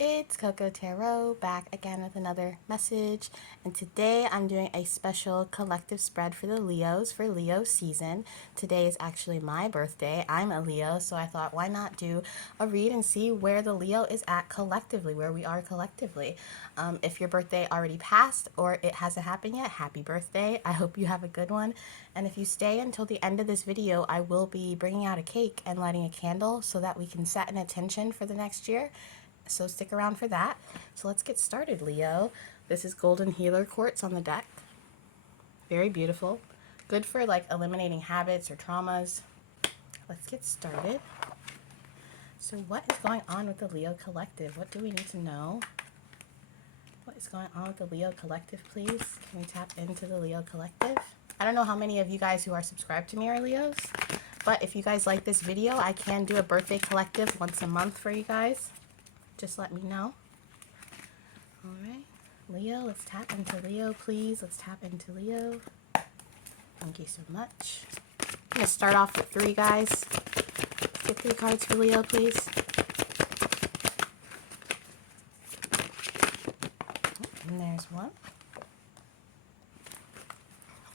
It's Coco Tarot back again with another message, and today I'm doing a special collective spread for the Leos for Leo season. Today is actually my birthday. I'm a Leo, so I thought why not do a read and see where the Leo is at collectively, where we are collectively. If your birthday already passed or it hasn't happened yet, happy birthday. I hope you have a good one. And if you stay until the end of this video, I will be bringing out a cake and lighting a candle so that we can set an intention for the next year. So stick around for that. So let's get started, Leo. This is Golden Healer Quartz on the deck. Very beautiful. Good for like eliminating habits or traumas. Let's get started. So what is going on with the Leo Collective? What do we need to know? What is going on with the Leo Collective, please? Can we tap into the Leo Collective? I don't know how many of you guys who are subscribed to me are Leos, but if you guys like this video, I can do a birthday collective once a month for you guys. Just let me know. All right, Leo, let's tap into Leo, please. Let's tap into Leo. Thank you so much. I'm going to start off with 3, guys. Let's get 3 cards for Leo, please. And there's 1.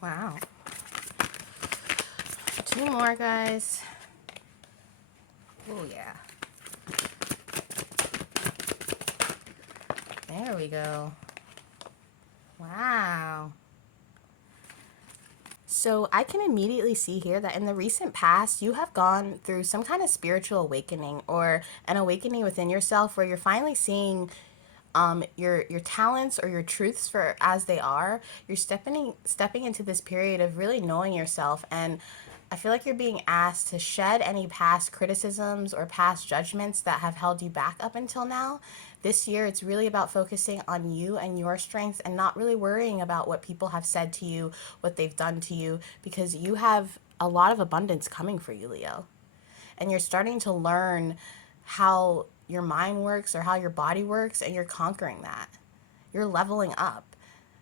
Wow. 2 more, guys. Oh, yeah. There we go. Wow. So I can immediately see here that in the recent past, you have gone through some kind of spiritual awakening or an awakening within yourself where you're finally seeing your talents or your truths for as they are. You're stepping into this period of really knowing yourself, and I feel like you're being asked to shed any past criticisms or past judgments that have held you back up until now. This year, it's really about focusing on you and your strengths and not really worrying about what people have said to you, what they've done to you, because you have a lot of abundance coming for you, Leo. And you're starting to learn how your mind works or how your body works, and you're conquering that. You're leveling up.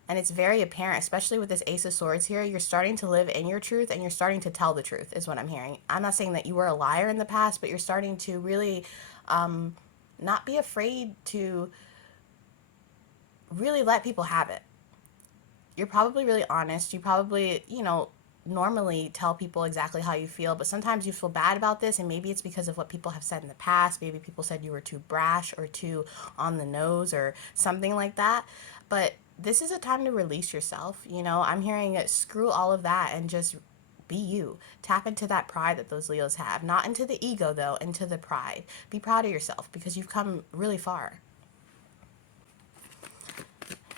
And it's very apparent, especially with this Ace of Swords here, you're starting to live in your truth and you're starting to tell the truth, is what I'm hearing. I'm not saying that you were a liar in the past, but you're starting to really not be afraid to really let people have it. You're probably really honest. You probably, normally tell people exactly how you feel, but sometimes you feel bad about this, and maybe it's because of what people have said in the past. Maybe people said you were too brash or too on the nose or something like that. But this is a time to release yourself. I'm hearing it, screw all of that and just be you. Tap into that pride that those Leos have. Not into the ego, though, into the pride. Be proud of yourself because you've come really far.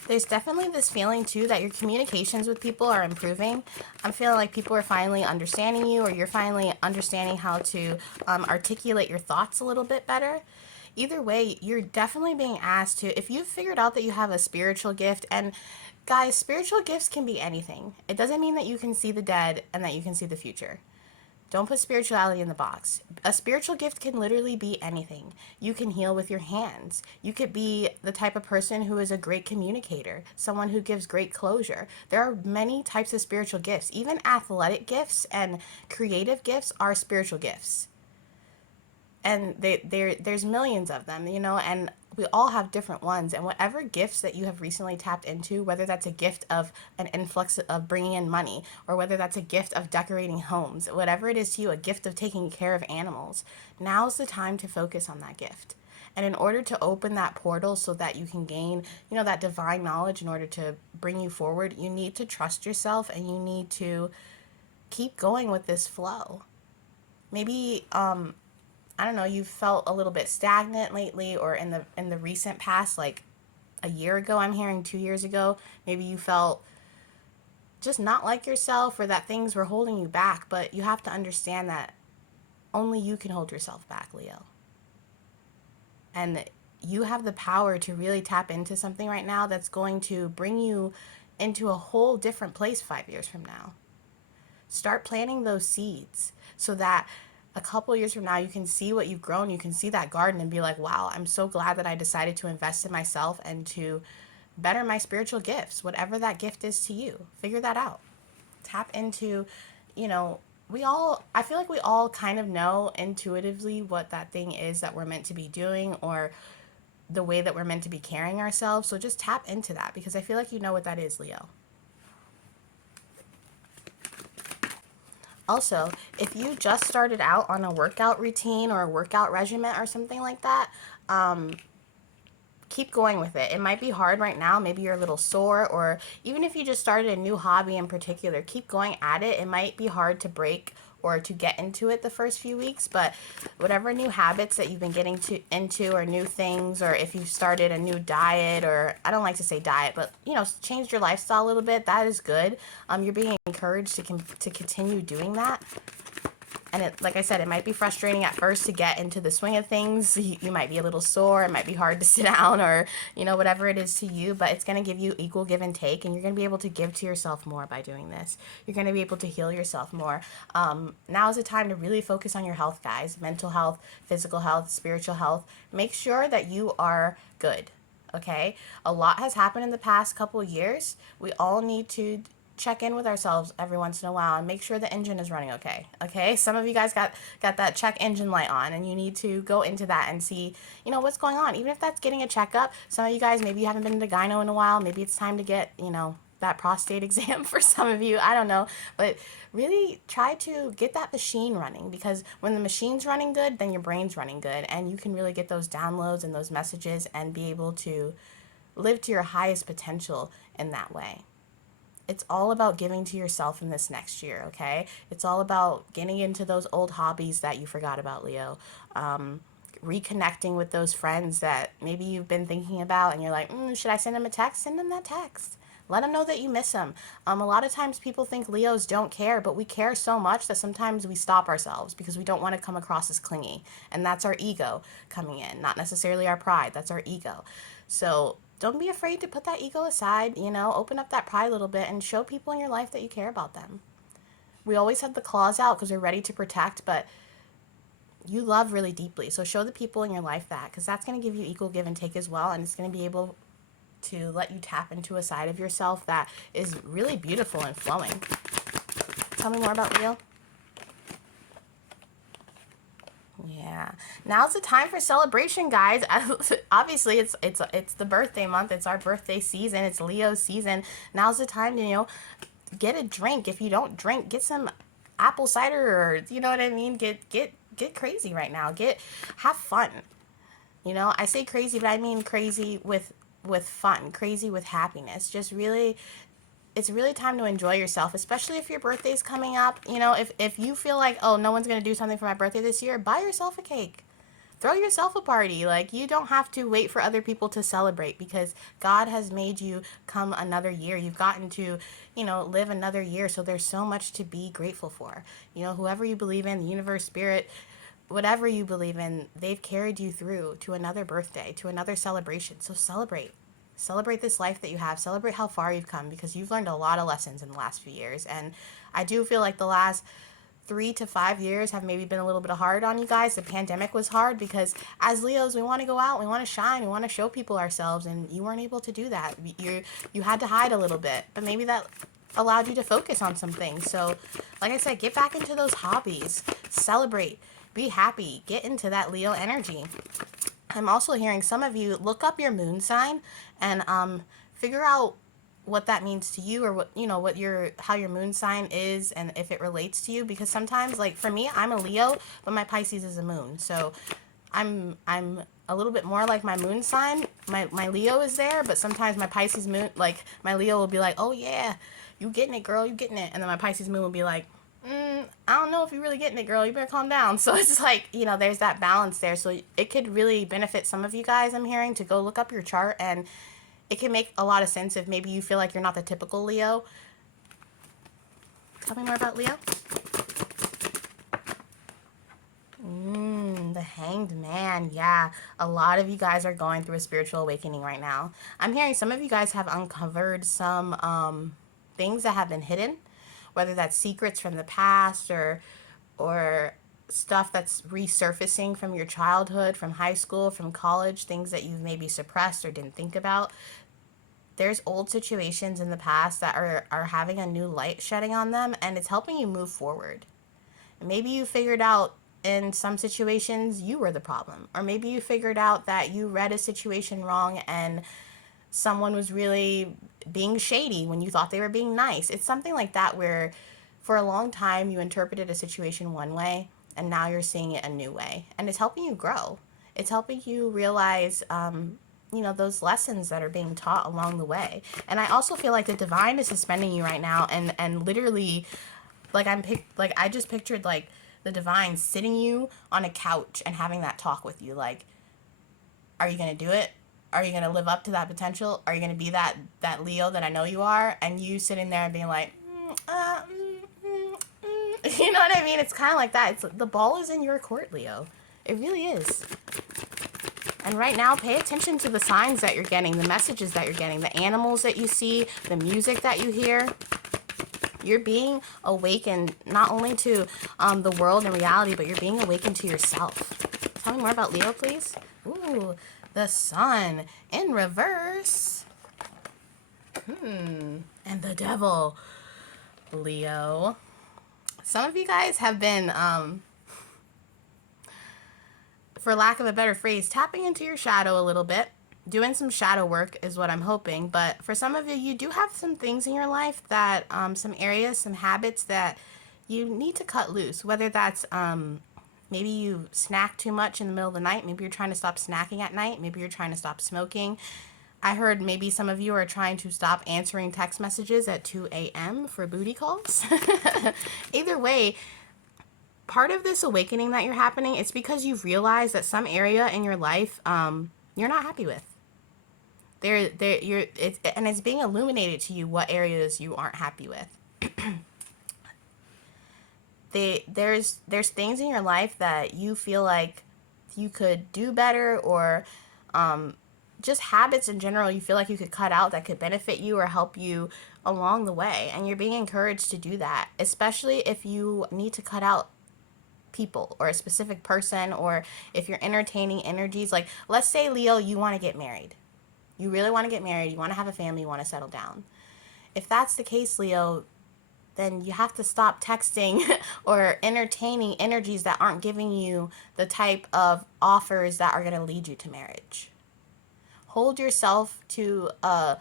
There's definitely this feeling too that your communications with people are improving. I'm feeling like people are finally understanding you, or you're finally understanding how to articulate your thoughts a little bit better. Either way, you're definitely being asked to, if you've figured out that you have a spiritual gift, and guys, spiritual gifts can be anything. It doesn't mean that you can see the dead and that you can see the future. Don't put spirituality in the box. A spiritual gift can literally be anything. You can heal with your hands. You could be the type of person who is a great communicator, someone who gives great closure. There are many types of spiritual gifts. Even athletic gifts and creative gifts are spiritual gifts. And there's millions of them, and we all have different ones. And whatever gifts that you have recently tapped into, whether that's a gift of an influx of bringing in money, or whether that's a gift of decorating homes, whatever it is to you, a gift of taking care of animals, now's the time to focus on that gift. And in order to open that portal so that you can gain, that divine knowledge in order to bring you forward, you need to trust yourself and you need to keep going with this flow. Maybe I don't know, you've felt a little bit stagnant lately, or in the recent past, like a year ago, I'm hearing 2 years ago, maybe you felt just not like yourself, or that things were holding you back. But you have to understand that only you can hold yourself back, Leo. And you have the power to really tap into something right now that's going to bring you into a whole different place 5 years from now. Start planting those seeds so that a couple years from now, you can see what you've grown. You can see that garden and be like, wow, I'm so glad that I decided to invest in myself and to better my spiritual gifts, whatever that gift is to you. Figure that out. Tap into, I feel like we all kind of know intuitively what that thing is that we're meant to be doing, or the way that we're meant to be carrying ourselves. So just tap into that, because I feel like you know what that is, Leo. Also, if you just started out on a workout routine or a workout regimen or something like that, keep going with it. It might be hard right now. Maybe you're a little sore, or even if you just started a new hobby in particular, keep going at it. It might be hard to break or to get into it the first few weeks, but whatever new habits that you've been getting into, or new things, or if you've started a new diet, or I don't like to say diet, but changed your lifestyle a little bit, that is good. You're being encouraged to continue doing that. And like I said, it might be frustrating at first to get into the swing of things. You might be a little sore. It might be hard to sit down, or, whatever it is to you. But it's going to give you equal give and take. And you're going to be able to give to yourself more by doing this. You're going to be able to heal yourself more. Now is the time to really focus on your health, guys. Mental health, physical health, spiritual health. Make sure that you are good. Okay? A lot has happened in the past couple of years. We all need to check in with ourselves every once in a while and make sure the engine is running okay. Some of you guys got that check engine light on, and you need to go into that and see what's going on, even if that's getting a checkup. Some of you guys, maybe you haven't been to gyno in a while. Maybe it's time to get that prostate exam for some of you. I don't know, but really try to get that machine running, because when the machine's running good, then your brain's running good, and you can really get those downloads and those messages and be able to live to your highest potential in that way. It's all about giving to yourself in this next year, okay? It's all about getting into those old hobbies that you forgot about, Leo. Reconnecting with those friends that maybe you've been thinking about, and you're like, should I send them a text? Send them that text. Let them know that you miss them. A lot of times people think Leos don't care, but we care so much that sometimes we stop ourselves because we don't want to come across as clingy. And that's our ego coming in, not necessarily our pride. That's our ego. So don't be afraid to put that ego aside, open up that pride a little bit and show people in your life that you care about them. We always have the claws out because we're ready to protect, but you love really deeply. So show the people in your life that, because that's going to give you equal give and take as well. And it's going to be able to let you tap into a side of yourself that is really beautiful and flowing. Tell me more about Leo. Yeah. Now's the time for celebration, guys. Obviously, it's the birthday month. It's our birthday season. It's Leo season. Now's the time to, get a drink. If you don't drink, get some apple cider, or you know what I mean? Get crazy right now. Have fun. I say crazy, but I mean crazy with fun, crazy with happiness. Just really, it's really time to enjoy yourself, especially if your birthday's coming up. If you feel like, oh, no one's going to do something for my birthday this year, buy yourself a cake. Throw yourself a party. Like, you don't have to wait for other people to celebrate, because God has made you come another year. You've gotten to, live another year. So there's so much to be grateful for. Whoever you believe in, the universe, spirit, whatever you believe in, they've carried you through to another birthday, to another celebration. So celebrate. Celebrate this life that you have. Celebrate how far you've come, because you've learned a lot of lessons in the last few years. And I do feel like the last 3 to 5 years have maybe been a little bit hard on you guys. The pandemic was hard because as Leos, we want to go out, we want to shine, we want to show people ourselves, and you weren't able to do that. You had to hide a little bit, but maybe that allowed you to focus on some things. So, like I said, get back into those hobbies. Celebrate. Be happy. Get into that Leo energy. I'm also hearing some of you look up your moon sign and figure out what that means to you, or what how your moon sign is, and if it relates to you. Because sometimes, like for me, I'm a Leo, but my Pisces is a moon, so I'm a little bit more like my moon sign. My Leo is there, but sometimes my Pisces moon, like my Leo will be like, oh yeah, you getting it, girl, you getting it, and then my Pisces moon will be like, I don't know if you're really getting it, girl, you better calm down. So it's like, there's that balance there. So it could really benefit some of you guys, I'm hearing, to go look up your chart, and it can make a lot of sense if maybe you feel like you're not the typical Leo. Tell me more about Leo. The Hanged Man. Yeah, a lot of you guys are going through a spiritual awakening right now. I'm hearing some of you guys have uncovered some things that have been hidden, whether that's secrets from the past, or stuff that's resurfacing from your childhood, from high school, from college, things that you've maybe suppressed or didn't think about. There's old situations in the past that are having a new light shedding on them, and it's helping you move forward. Maybe you figured out in some situations you were the problem. Or maybe you figured out that you read a situation wrong and someone was really being shady when you thought they were being nice. It's something like that where for a long time you interpreted a situation one way and now you're seeing it a new way. And it's helping you grow. It's helping you realize, those lessons that are being taught along the way. And I also feel like the divine is suspending you right now and literally, like I just pictured like the divine sitting you on a couch and having that talk with you. Like, are you going to do it? Are you going to live up to that potential? Are you going to be that Leo that I know you are? And you sitting there and being like, you know what I mean? It's kind of like that. It's the ball is in your court, Leo. It really is. And right now, pay attention to the signs that you're getting, the messages that you're getting, the animals that you see, the music that you hear. You're being awakened not only to the world and reality, but you're being awakened to yourself. Tell me more about Leo, please. Ooh, the sun in reverse. And the devil, Leo. Some of you guys have been, for lack of a better phrase, tapping into your shadow a little bit. Doing some shadow work is what I'm hoping. But for some of you, you do have some things in your life that, some areas, some habits that you need to cut loose. Whether that's, maybe you snack too much in the middle of the night. Maybe you're trying to stop snacking at night. Maybe you're trying to stop smoking. I heard maybe some of you are trying to stop answering text messages at 2 a.m. for booty calls. Either way, part of this awakening that you're happening, it's because you've realized that some area in your life you're not happy with. And it's being illuminated to you what areas you aren't happy with. There's things in your life that you feel like you could do better, or just habits in general you feel like you could cut out that could benefit you or help you along the way. And you're being encouraged to do that, especially if you need to cut out people or a specific person, or if you're entertaining energies. Like, let's say, Leo, you want to get married. You really want to get married. You want to have a family. You want to settle down. If that's the case, Leo, then you have to stop texting or entertaining energies that aren't giving you the type of offers that are going to lead you to marriage. Hold yourself to the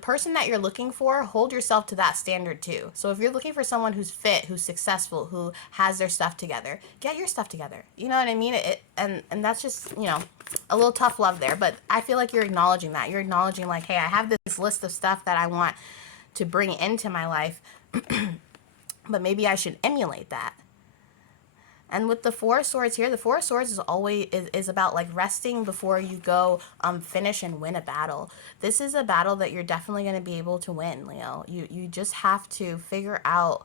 person that you're looking for, hold yourself to that standard too. So if you're looking for someone who's fit, who's successful, who has their stuff together, get your stuff together. You know what I mean? And that's just, a little tough love there. But I feel like you're acknowledging that. You're acknowledging like, hey, I have this list of stuff that I want to bring into my life, but maybe I should emulate that. And with the Four of Swords here, the Four of Swords is about like resting before you go finish and win a battle. This is a battle that you're definitely going to be able to win, Leo. You just have to figure out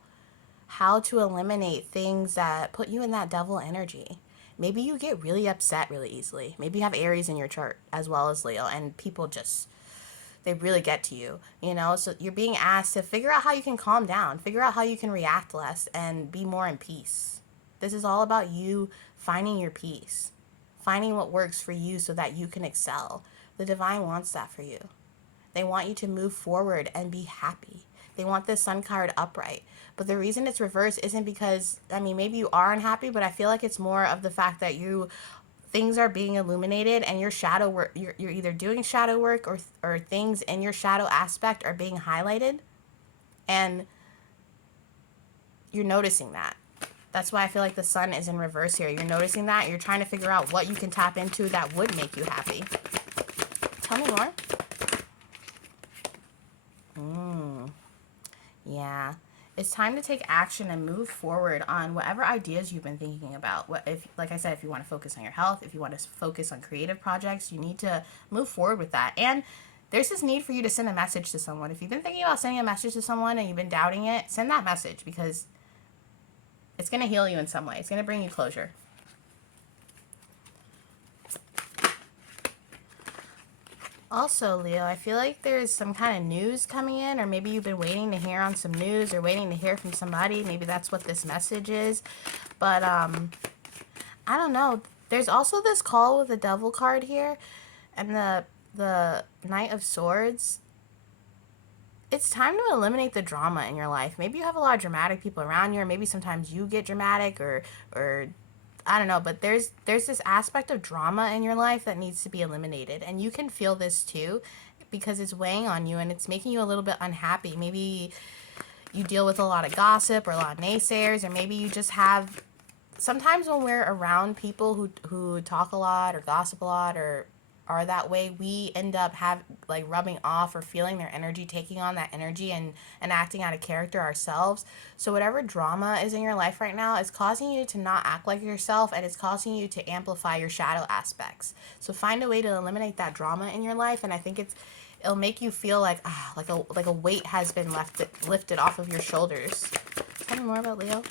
how to eliminate things that put you in that devil energy. Maybe you get really upset really easily. Maybe you have Aries in your chart as well as Leo, and people just, they really get to you, So you're being asked to figure out how you can calm down, figure out how you can react less and be more in peace. This is all about you finding your peace, finding what works for you so that you can excel. The divine wants that for you. They want you to move forward and be happy. They want this Sun card upright. But the reason it's reversed isn't because, maybe you are unhappy, but I feel like it's more of the fact that things are being illuminated and your shadow work, you're either doing shadow work or things in your shadow aspect are being highlighted, and you're noticing that. That's why I feel like the sun is in reverse here. You're noticing that. You're trying to figure out what you can tap into that would make you happy. Tell me more. Yeah. It's time to take action and move forward on whatever ideas you've been thinking about. Like I said, if you want to focus on your health, if you want to focus on creative projects, you need to move forward with that. And there's this need for you to send a message to someone. If you've been thinking about sending a message to someone and you've been doubting it, send that message, because it's going to heal you in some way. It's going to bring you closure. Also, Leo, I feel like there's some kind of news coming in, or maybe you've been waiting to hear on some news or waiting to hear from somebody. Maybe that's what this message is. But I don't know. There's also this call with the Devil card here, and the Knight of Swords. it's time to eliminate the drama in your life. Maybe you have a lot of dramatic people around you, or maybe sometimes you get dramatic, or I don't know, but there's this aspect of drama in your life that needs to be eliminated. And you can feel this too because it's weighing on you and it's making you a little bit unhappy. Maybe you deal with a lot of gossip or a lot of naysayers, or maybe you just have, sometimes when we're around people who talk a lot or gossip a lot or are that way, we end up like rubbing off or feeling their energy, taking on that energy, and acting out of character ourselves. So whatever drama is in your life right now is causing you to not act like yourself, and it's causing you to amplify your shadow aspects. So find a way to eliminate that drama in your life, and I think it'll make you feel like like a weight has been lifted off of your shoulders. Tell me more about Leo.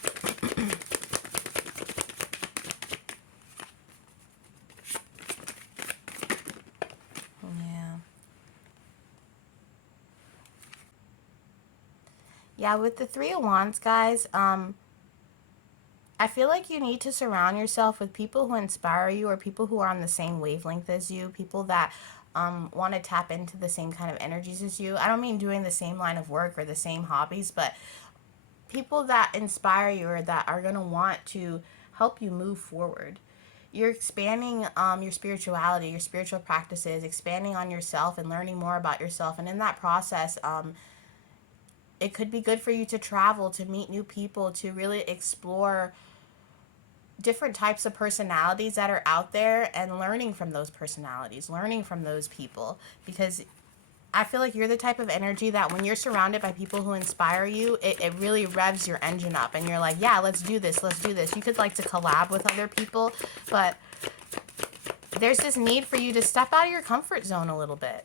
Yeah, with the Three of Wands, guys, I feel like you need to surround yourself with people who inspire you, or people who are on the same wavelength as you, people that want to tap into the same kind of energies as you. I don't mean doing the same line of work or the same hobbies, but people that inspire you or that are going to want to help you move forward. You're expanding your spirituality, your spiritual practices, expanding on yourself and learning more about yourself. And in that process, it could be good for you to travel, to meet new people, to really explore different types of personalities that are out there and learning from those personalities, learning from those people. Because I feel like you're the type of energy that when you're surrounded by people who inspire you, it really revs your engine up. And you're like, yeah, let's do this, let's do this. You could like to collab with other people, but there's this need for you to step out of your comfort zone a little bit.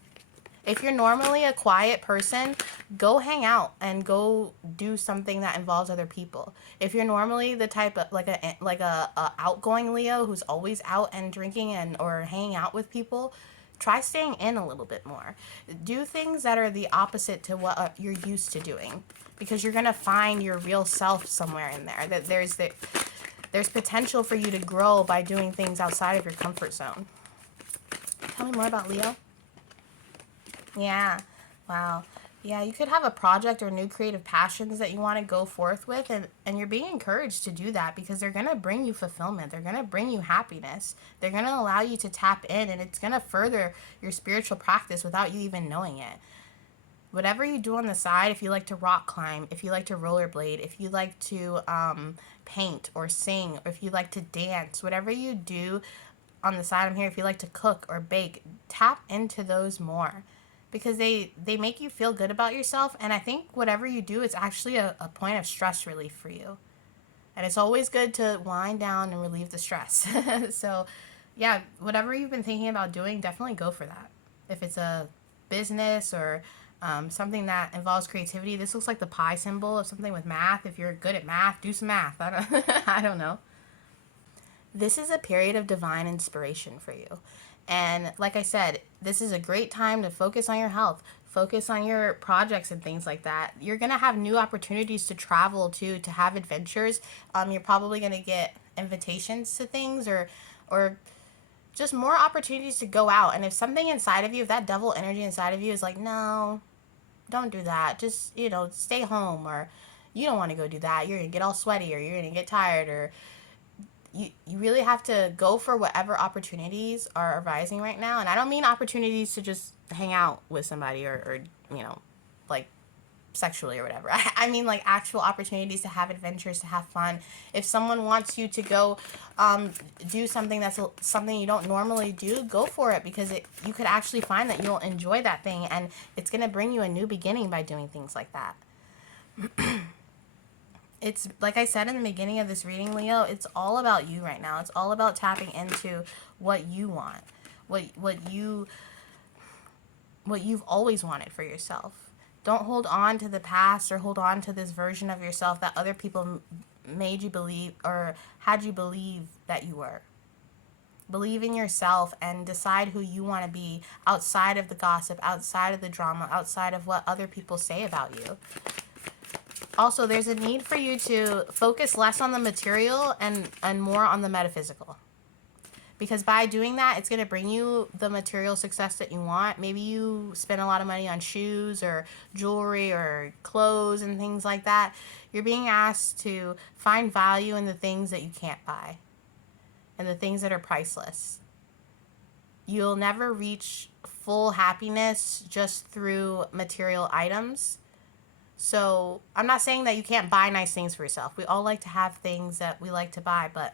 If you're normally a quiet person, go hang out and go do something that involves other people. If you're normally the type of like a outgoing Leo who's always out and drinking and or hanging out with people, try staying in a little bit more. Do things that are the opposite to what you're used to doing, because you're gonna find your real self somewhere in there. That there's potential for you to grow by doing things outside of your comfort zone. Tell me more about Leo. Yeah. Wow. Yeah, you could have a project or new creative passions that you want to go forth with, and you're being encouraged to do that because they're going to bring you fulfillment. They're going to bring you happiness. They're going to allow you to tap in, and it's going to further your spiritual practice without you even knowing it. Whatever you do on the side, if you like to rock climb, if you like to rollerblade, if you like to paint or sing, or if you like to dance, whatever you do on the side, I'm here, if you like to cook or bake, tap into those more, because they make you feel good about yourself. And I think whatever you do is actually a point of stress relief for you. And it's always good to wind down and relieve the stress. So yeah, whatever you've been thinking about doing, definitely go for that. If it's a business or something that involves creativity, this looks like the pi symbol of something with math. If you're good at math, do some math. I don't know. This is a period of divine inspiration for you. And like I said, this is a great time to focus on your health, focus on your projects and things like that. You're going to have new opportunities to travel to have adventures. You're probably going to get invitations to things, or just more opportunities to go out. And if something inside of you, if that devil energy inside of you is like, no, don't do that. Just, stay home, or you don't want to go do that. You're going to get all sweaty, or you're going to get tired, or you really have to go for whatever opportunities are arising right now. And I don't mean opportunities to just hang out with somebody or like sexually or whatever. I mean like actual opportunities to have adventures, to have fun. If someone wants you to go do something that's something you don't normally do, go for it, because you could actually find that you'll enjoy that thing, and it's going to bring you a new beginning by doing things like that. It's like I said in the beginning of this reading, Leo, it's all about you right now. It's all about tapping into what you want, what you've always wanted for yourself. Don't hold on to the past or hold on to this version of yourself that other people made you believe or had you believe that you were. Believe in yourself and decide who you want to be outside of the gossip, outside of the drama, outside of what other people say about you. Also, there's a need for you to focus less on the material and more on the metaphysical. Because by doing that, it's going to bring you the material success that you want. Maybe you spend a lot of money on shoes or jewelry or clothes and things like that. You're being asked to find value in the things that you can't buy and the things that are priceless. You'll never reach full happiness just through material items. So I'm not saying that you can't buy nice things for yourself. We all like to have things that we like to buy, but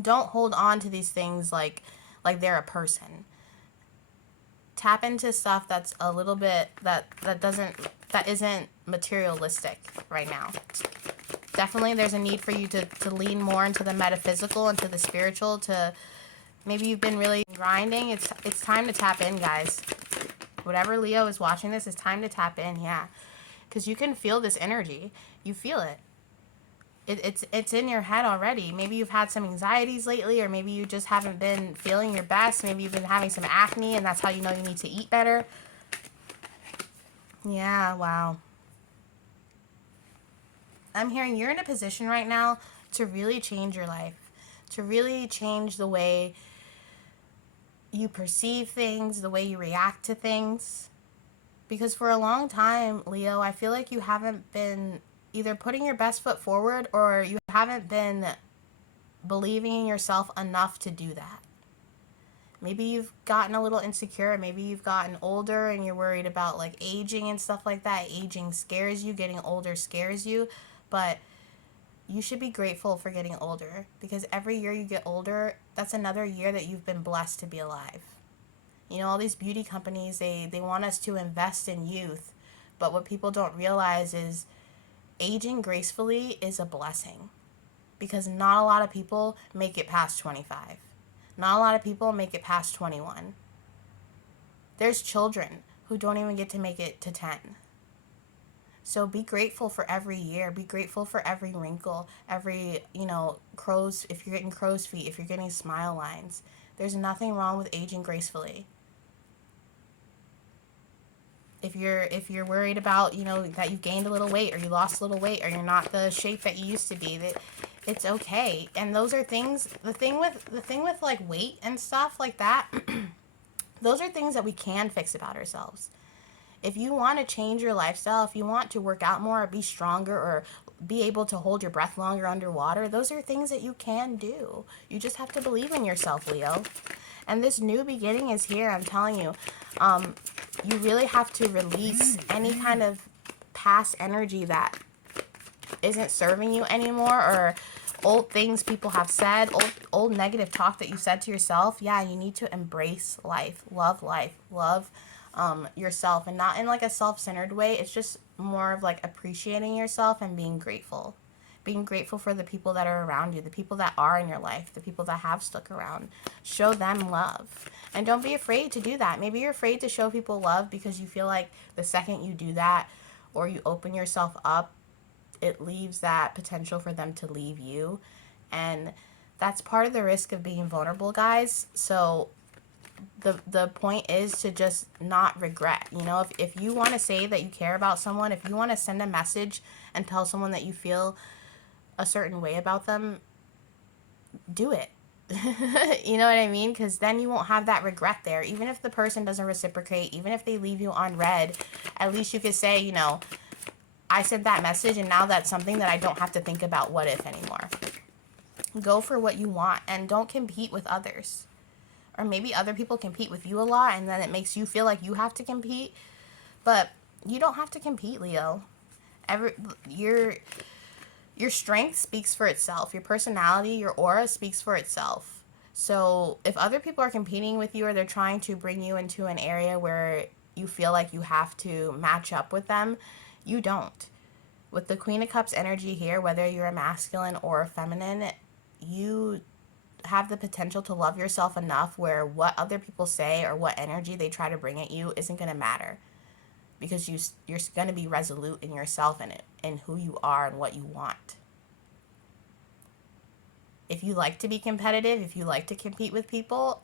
don't hold on to these things like they're a person. Tap into stuff that's a little bit that isn't materialistic right now. Definitely there's a need for you to lean more into the metaphysical, into the spiritual, to maybe you've been really grinding. It's time to tap in, guys. Whatever Leo is watching this, it's time to tap in, yeah. Because you can feel this energy. You feel it. It's in your head already. Maybe you've had some anxieties lately, or maybe you just haven't been feeling your best. Maybe you've been having some acne, and that's how you know you need to eat better. Yeah, wow. I'm hearing you're in a position right now to really change your life, to really change the way you perceive things, the way you react to things. Because for a long time, Leo, I feel like you haven't been either putting your best foot forward, or you haven't been believing in yourself enough to do that. Maybe you've gotten a little insecure. Maybe you've gotten older and you're worried about like aging and stuff like that. Aging scares you. Getting older scares you. But you should be grateful for getting older, because every year you get older, that's another year that you've been blessed to be alive. You know, all these beauty companies, they want us to invest in youth. But what people don't realize is aging gracefully is a blessing, because not a lot of people make it past 25. Not a lot of people make it past 21. There's children who don't even get to make it to 10. So be grateful for every year. Be grateful for every wrinkle, every, crow's, if you're getting crow's feet, if you're getting smile lines. There's nothing wrong with aging gracefully. If you're worried about, that you gained a little weight, or you lost a little weight, or you're not the shape that you used to be, that it's okay. And those are things, the thing with like weight and stuff like that, those are things that we can fix about ourselves. If you want to change your lifestyle, if you want to work out more, or be stronger, or be able to hold your breath longer underwater, those are things that you can do. You just have to believe in yourself, Leo. And this new beginning is here, I'm telling you. You really have to release any kind of past energy that isn't serving you anymore, or old things people have said, old negative talk that you said to yourself. Yeah, you need to embrace life, love yourself, and not in like a self-centered way. It's just more of like appreciating yourself and being grateful. Being grateful for the people that are around you, the people that are in your life, the people that have stuck around. Show them love. And don't be afraid to do that. Maybe you're afraid to show people love because you feel like the second you do that, or you open yourself up, it leaves that potential for them to leave you. And that's part of the risk of being vulnerable, guys. So the point is to just not regret. If you want to say that you care about someone, if you want to send a message and tell someone that you feel a certain way about them, do it. You know what I mean? Because then you won't have that regret there. Even if the person doesn't reciprocate, even if they leave you on red, at least you could say, I sent that message, and now that's something that I don't have to think about what if anymore. Go for what you want, and don't compete with others. Or maybe other people compete with you a lot, and then it makes you feel like you have to compete. But you don't have to compete, Leo. Your strength speaks for itself. Your personality, your aura speaks for itself. So if other people are competing with you, or they're trying to bring you into an area where you feel like you have to match up with them, you don't. With the Queen of Cups energy here, whether you're a masculine or a feminine, you have the potential to love yourself enough where what other people say or what energy they try to bring at you isn't going to matter. Because you're going to be resolute in yourself and in who you are and what you want. if you like to be competitive, if you like to compete with people,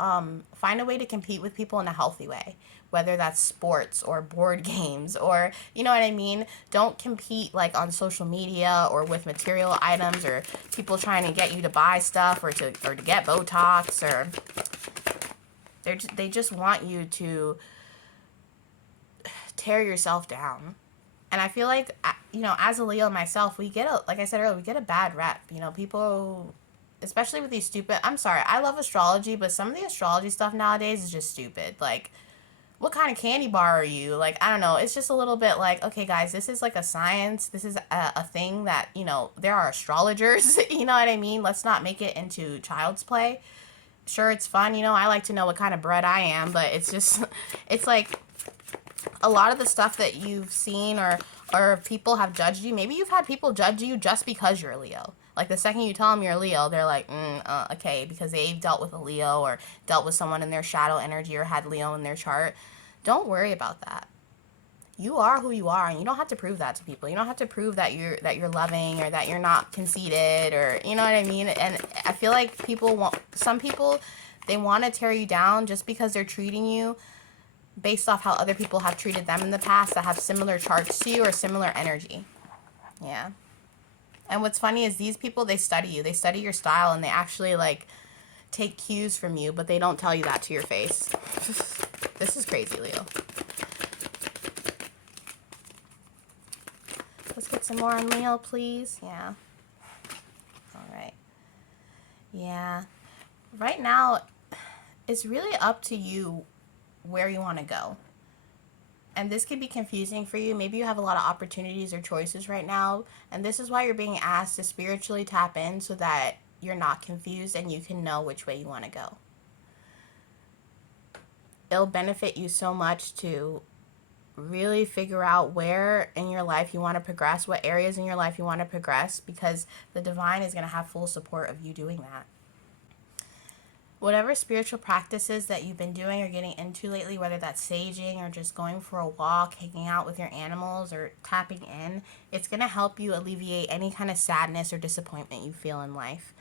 find a way to compete with people in a healthy way, whether that's sports or board games or, you know what I mean? Don't compete like on social media or with material items or people trying to get you to buy stuff or to get Botox, or they just want you to tear yourself down. And I feel like, you know, as a Leo myself, we get a, like I said earlier, we get a bad rep. You know, people, especially with these stupid, I'm sorry, I love astrology, but some of the astrology stuff nowadays is just stupid. Like, what kind of candy bar are you? Like, I don't know. It's just a little bit like, okay, guys, this is like a science. This is a thing that, you know, there are astrologers. You know what I mean? Let's not make it into child's play. Sure, it's fun. You know, I like to know what kind of bread I am, but it's just, it's like, a lot of the stuff that you've seen or people have judged you, maybe you've had people judge you just because you're a Leo. Like the second you tell them you're a Leo, they're like, okay, because they've dealt with a Leo or dealt with someone in their shadow energy or had Leo in their chart. Don't worry about that. You are who you are, and you don't have to prove that to people. You don't have to prove that you're loving or that you're not conceited, or you know what I mean. And I feel like some people, they want to tear you down just because they're treating you based off how other people have treated them in the past that have similar charts to you or similar energy. Yeah. And what's funny is these people, they study you. They study your style, and they actually like take cues from you, but they don't tell you that to your face. This is crazy, Leo. Let's get some more on Leo, please. Yeah. All right. Yeah. Right now, it's really up to you where you want to go. And this could be confusing for you. Maybe you have a lot of opportunities or choices right now, and this is why you're being asked to spiritually tap in so that you're not confused and you can know which way you want to go. It'll benefit you so much to really figure out where in your life you want to progress, what areas in your life you want to progress, because the divine is going to have full support of you doing that. Whatever spiritual practices that you've been doing or getting into lately, whether that's saging or just going for a walk, hanging out with your animals, or tapping in, it's going to help you alleviate any kind of sadness or disappointment you feel in life.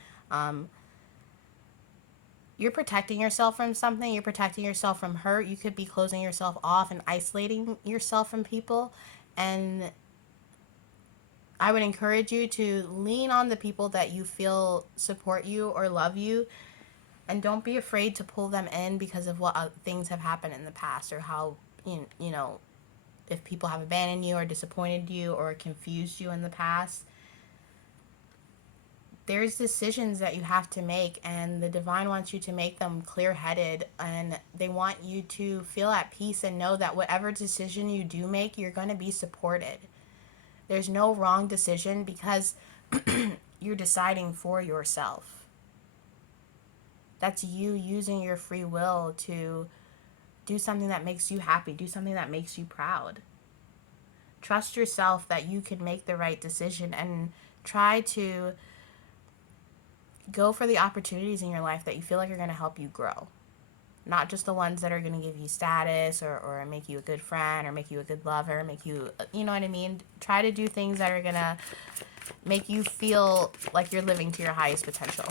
You're protecting yourself from something. You're protecting yourself from hurt. You could be closing yourself off and isolating yourself from people. And I would encourage you to lean on the people that you feel support you or love you. And don't be afraid to pull them in because of what things have happened in the past, or how, you know, if people have abandoned you or disappointed you or confused you in the past. There's decisions that you have to make, and the divine wants you to make them clear-headed, and they want you to feel at peace and know that whatever decision you do make, you're going to be supported. There's no wrong decision because you're deciding for yourself. That's you using your free will to do something that makes you happy, do something that makes you proud. Trust yourself that you can make the right decision, and try to go for the opportunities in your life that you feel like are going to help you grow. Not just the ones that are going to give you status or make you a good friend or make you a good lover, make you, you know what I mean? Try to do things that are going to make you feel like you're living to your highest potential.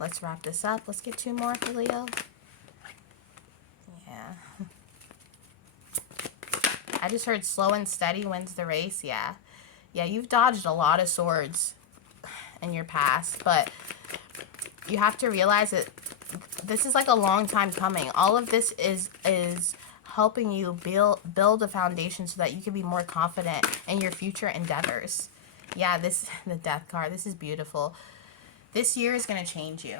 Let's wrap this up. Let's get 2 more for Leo. Yeah. I just heard slow and steady wins the race. Yeah. Yeah, you've dodged a lot of swords in your past, but you have to realize that this is like a long time coming. All of this is helping you build a foundation so that you can be more confident in your future endeavors. Yeah, the Death card. This is beautiful. This year is going to change you.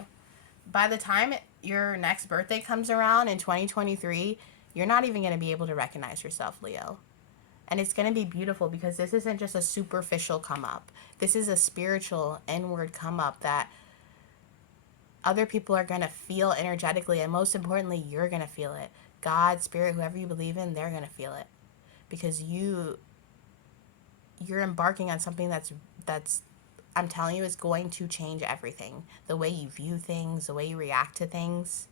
By the time your next birthday comes around in 2023, you're not even going to be able to recognize yourself, Leo. And it's going to be beautiful because this isn't just a superficial come up. This is a spiritual inward come up that other people are going to feel energetically, and most importantly, you're going to feel it. God, spirit, whoever you believe in, they're going to feel it. Because you're embarking on something that's I'm telling you, is going to change everything. The way you view things, the way you react to things.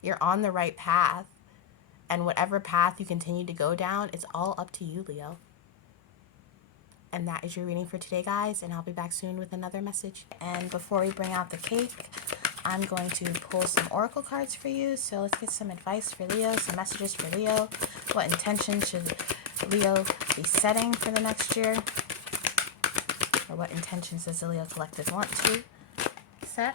You're on the right path. And whatever path you continue to go down, it's all up to you, Leo. And that is your reading for today, guys, and I'll be back soon with another message. And before we bring out the cake, I'm going to pull some oracle cards for you. So let's get some advice for Leo, some messages for Leo. What intention should Leo be setting for the next year? Or what intentions does the Leo Collective want to set?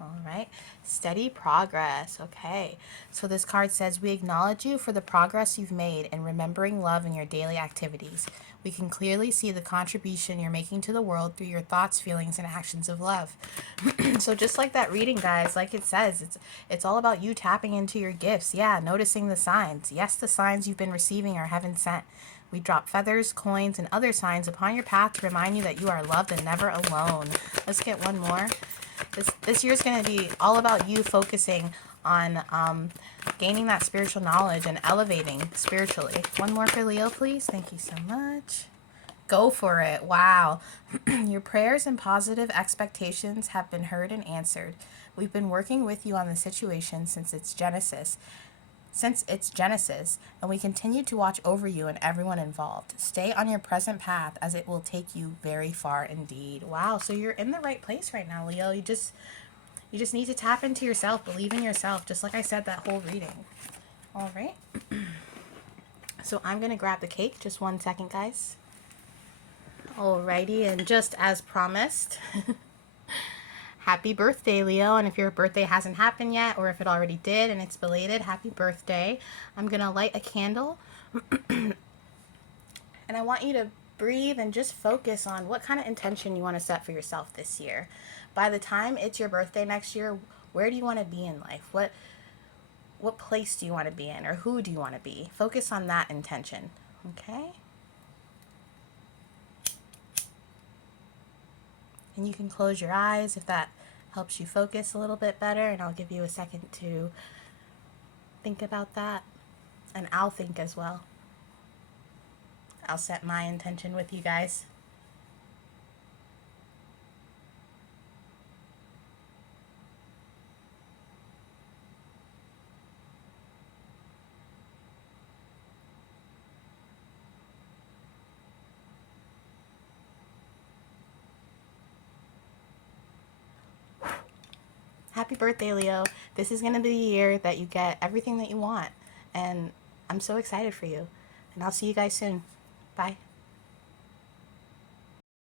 All right. Steady progress. Okay. So this card says, we acknowledge you for the progress you've made in remembering love in your daily activities. We can clearly see the contribution you're making to the world through your thoughts, feelings, and actions of love. So just like that reading, guys, like it says, it's all about you tapping into your gifts. Yeah, noticing the signs. Yes, the signs you've been receiving are heaven sent. We drop feathers, coins, and other signs upon your path to remind you that you are loved and never alone. Let's get one more. This year is going to be all about you focusing on gaining that spiritual knowledge and elevating spiritually. One more for Leo, please. Thank you so much. Go for it. Wow. Your prayers and positive expectations have been heard and answered. We've been working with you on the situation since its genesis, and we continue to watch over you and everyone involved. Stay on your present path, as it will take you very far indeed. Wow, so you're in the right place right now, Leo. You just need to tap into yourself, believe in yourself, just like I said that whole reading. All right. So I'm going to grab the cake. Just 1 second, guys. Alrighty, and just as promised, happy birthday, Leo. And if your birthday hasn't happened yet, or if it already did and it's belated, happy birthday. I'm going to light a candle. And I want you to breathe and just focus on what kind of intention you want to set for yourself this year. By the time it's your birthday next year, where do you want to be in life? What place do you want to be in, or who do you want to be? Focus on that intention, okay? And you can close your eyes if that helps you focus a little bit better, and I'll give you a second to think about that, and I'll think as well. I'll set my intention with you guys. Happy birthday, Leo. This is going to be the year that you get everything that you want. And I'm so excited for you. And I'll see you guys soon. Bye.